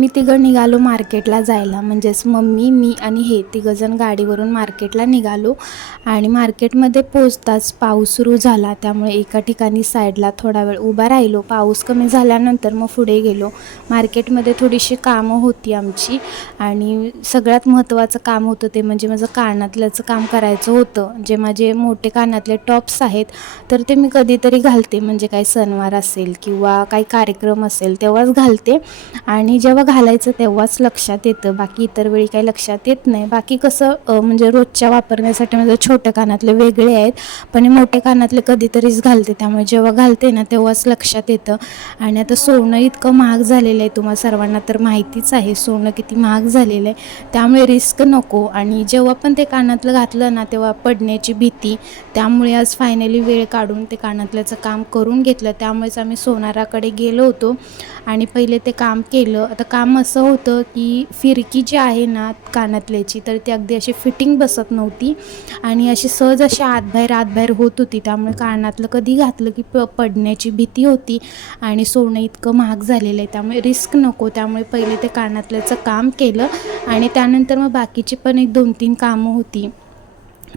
मी तिघं निघालो मार्केटला जायला, म्हणजेच मम्मी, मी आणि हे तिघंजण गाडीवरून मार्केटला निघालो. आणि मार्केटमध्ये पोचताच पाऊस सुरू झाला, त्यामुळे एका ठिकाणी साईडला थोडा वेळ उभा राहिलो. पाऊस कमी झाल्यानंतर मग पुढे गेलो. मार्केटमध्ये थोडीशी कामं होती आमची आणि सगळ्यात महत्त्वाचं काम होतं ते म्हणजे माझं कानातल्याचं काम करायचं होतं. जे माझे मोठे कानातले टॉप्स आहेत तर ते मी कधीतरी घालते, म्हणजे काही सणवार असेल किंवा काही कार्यक्रम असेल तेव्हाच घालते आणि जेव्हा घालायचं तेव्हाच लक्षात येतं, बाकी इतर वेळी काही लक्षात येत नाही. बाकी कसं म्हणजे रोजच्या वापरण्यासाठी माझे छोटे कानातले वेगळे आहेत, पण हे मोठे कानातले कधीतरीच घालते, त्यामुळे जेव्हा घालते ना तेव्हाच लक्षात येतं. आणि आता सोनं इतकं महाग झालेलं आहे, तुम्हा सर्वांना तर माहितीच आहे सोनं किती महाग झालेलं आहे, त्यामुळे रिस्क नको. आणि जेव्हा पण ते कानातलं घातलं ना तेव्हा पडण्याची भीती, त्यामुळे आज फायनली वेळ काढून ते कानातल्याचं काम करून घेतलं. त्यामुळेच आम्ही सोनाराकडे गेलो होतो आणि पहिले ते काम केलं. आता काम असं होतं की फिरकी जी आहे ना कानातल्याची, तर ती अगदी अशी फिटिंग बसत नव्हती आणि अशी सहज अशी आतबाहेर होत होती, त्यामुळे कानातलं कधी घातलं की पडण्याची भीती होती. आणि सोनं इतकं महाग झालेलं आहे, त्यामुळे रिस्क नको, त्यामुळे पहिले ते कानातल्याचं काम केलं आणि त्यानंतर मग बाकीची पण एक 2-3 कामं होती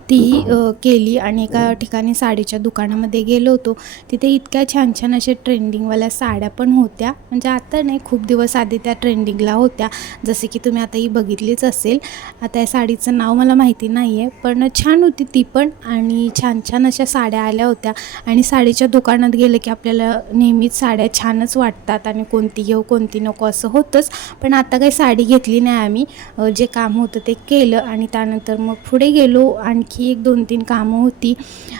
तीही केली. आणि एका ठिकाणी साडीच्या दुकानामध्ये गेलो होतो. तिथे इतक्या छान छान अशा ट्रेंडिंगवाल्या साड्या पण होत्या, म्हणजे आता नाही, खूप दिवस आधी त्या ट्रेंडिंगला होत्या, जसे की तुम्ही आता ही बघितलीच असेल. आता या साडीचं नाव मला माहिती नाही आहे, पण छान होती ती पण आणि छान छान अशा साड्या आल्या होत्या. आणि साडीच्या दुकानात गेलं की आपल्याला नेहमीच साड्या छानच वाटतात आणि कोणती घेऊ कोणती नको असं होतंच. पण आता काही साडी घेतली नाही आम्ही, जे काम होतं ते केलं आणि त्यानंतर मग पुढे गेलो. आणखी एक 2-3 कामं होती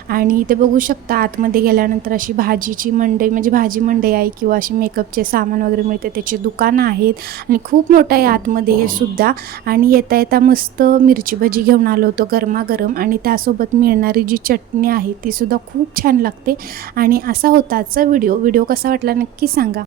आणि इथे बघू शकता आतमध्ये गेल्यानंतर अशी भाजीची मंडई, म्हणजे भाजी मंडई आहे किंवा अशी मेकअपचे सामान वगैरे मिळते त्याची दुकानं आहेत आणि खूप मोठं आहे आतमध्ये हे सुद्धा. आणि येता येता मस्त मिरची भजी घेऊन आलो होतो गरमागरम, आणि त्यासोबत मिळणारी जी चटणी आहे ती सुद्धा खूप छान लागते. आणि असा होता आजचा व्हिडिओ कसा वाटला नक्की सांगा.